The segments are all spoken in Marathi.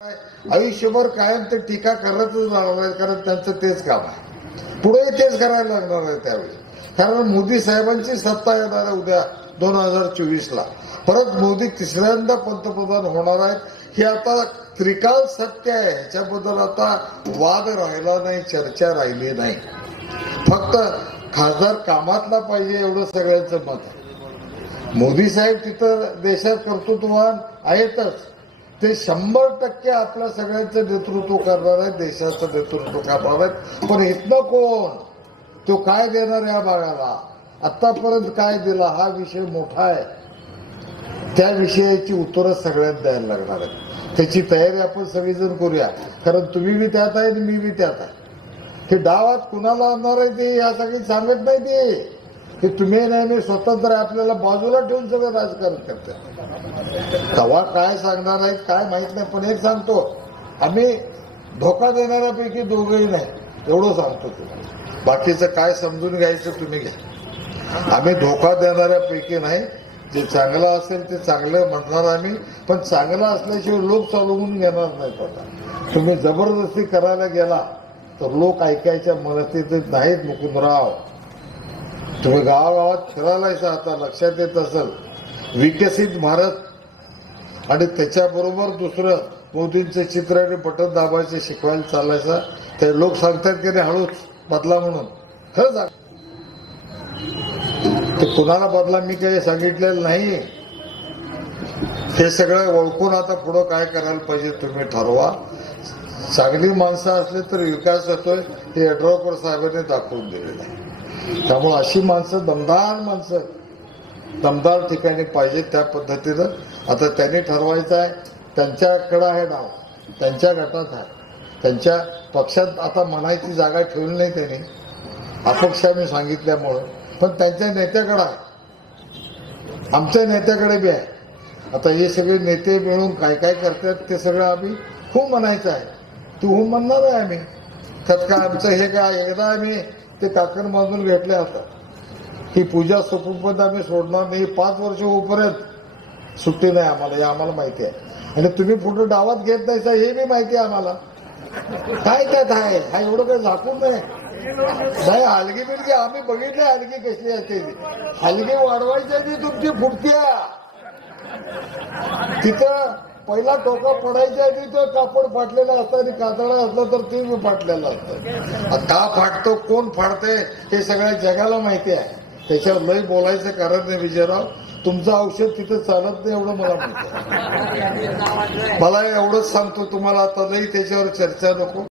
आयुष्यभर कायम ते टीका करतच राहणार आहे, कारण त्यांचं तेच काम आहे. पुढेही तेच करायला लागणार आहे त्यावेळी, कारण मोदी साहेबांची सत्ता येणार आहे उद्या 2024ला. परत मोदी तिसऱ्यांदा पंतप्रधान होणार आहेत. हे आता त्रिकाल सत्य आहे, ह्याच्याबद्दल आता वाद राहिला नाही, चर्चा राहिली नाही. फक्त खासदार कामातला पाहिजे एवढं सगळ्यांचं मत आहे. मोदी साहेब तिथं देशात कर्तृत्ववान आहेतच, ते 100% आपल्या सगळ्यांचं नेतृत्व करणार आहेत, देशाचं नेतृत्व करणार आहेत. पण इथनं कोण, तो काय देणार या भागाला, आतापर्यंत काय दिला, हा विषय मोठा आहे. त्या विषयाची उत्तरं सगळ्यांना द्यायला लागणार आहेत. त्याची तयारी आपण सगळीजण करूया, कारण तुम्ही बी त्यात आहे आणि मी बी त्यात आहे. हे डावात कुणाला आणणार आहे ते या सगळी सांगत नाही ते, की तुम्ही नाही मी स्वतंत्र आपल्याला बाजूला ठेवून सगळं राजकारण करते. तेव्हा काय सांगणार आहेत काय माहित नाही, पण एक सांगतो, आम्ही धोका देणाऱ्यापैकी दोघंही नाही एवढं सांगतो तुला. बाकीचं काय समजून घ्यायचं तुम्ही घ्या. आम्ही धोका देणाऱ्यापैकी नाही. जे चांगलं असेल ते चांगलं म्हणणार आम्ही, पण चांगलं असल्याशिवाय लोक चालवून घेणार नाहीत. आता तुम्ही जबरदस्ती करायला गेला तर लोक ऐकायच्या मनस्थितीत नाहीत. मुकुंदराव, तुम्ही गावागावात फिरायलायचा, आता लक्षात येत असेल, विकसित भारत आणि त्याच्याबरोबर दुसरं मोदींचं चित्र आणि बटन दाबायचे शिकवायला चालायचं. ते लोक सांगतात की नाही हळूच बदला म्हणून, खरंच ते कुणाला बदला मी काही सांगितलेलं नाही. हे सगळं ओळखून आता पुढं काय करायला पाहिजे तुम्ही ठरवा. चांगली माणसं असली तर विकास होतोय, हे यड्रावकर साहेबांनी दाखवून दिलेलं आहे. त्यामुळे अशी माणसं, दमदार माणसं दमदार ठिकाणी पाहिजे. त्या पद्धतीनं आता त्यांनी ठरवायचं आहे. त्यांच्याकडं आहे नाव, त्यांच्या गटात आहे, त्यांच्या पक्षात आता म्हणायची जागा ठेवली नाही त्यांनी, अपक्ष मी सांगितल्यामुळं, पण त्यांच्या नेत्याकडे आहे, आमच्या नेत्याकडे बी आहे. आता हे सगळे नेते मिळून काय काय करतात ते सगळं आम्ही खूप म्हणायचं आहे. तू हो म्हणणार आहे आम्ही, त्यात काय आमचं हे काय, एकदा आम्ही ते काकण बांधून घेतले आता, ही पूजा सुपूर्द आम्ही सोडणार नाही. 5 वर्ष होईपर्यंत सुट्टी नाही आम्हाला, हे आम्हाला माहिती आहे. आणि तुम्ही पुढे डावात घेत नाहीसा हे बी माहिती आहे आम्हाला. काय त्यात आहे, हा एवढं काही झाकून नाही. हलगी बिलगी आम्ही बघितले, हलगी कसली असते. हलगी वाढवायच्या ती तुमची फुटक्या, तिथं पहिला टोका पडायच्या आधी तो कापड फाटलेला असतं आणि कातडा असलं तर ते बी फाटलेलं असतं. का फाटतो, कोण फाडतंय हे सगळ्या जगाला माहिती आहे. त्याच्यावर लई बोलायचं कारण नाही विजयराव. तुमचं औषध तिथं चालत नाही एवढं मला माहिती. मला एवढंच सांगतो तुम्हाला, आता लई त्याच्यावर चर्चा नको.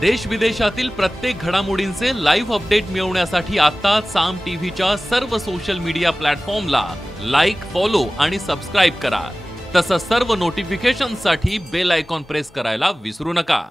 देश विदेशातील प्रत्येक घडामोडींचे लाईव्ह अपडेट मिळवण्यासाठी आता साम टीव्हीच्या सर्व सोशल मीडिया प्लॅटफॉर्मला लाईक, फॉलो आणि सबस्क्राईब करा. तसंच सर्व नोटिफिकेशनसाठी बेल आयकॉन प्रेस करायला विसरू नका.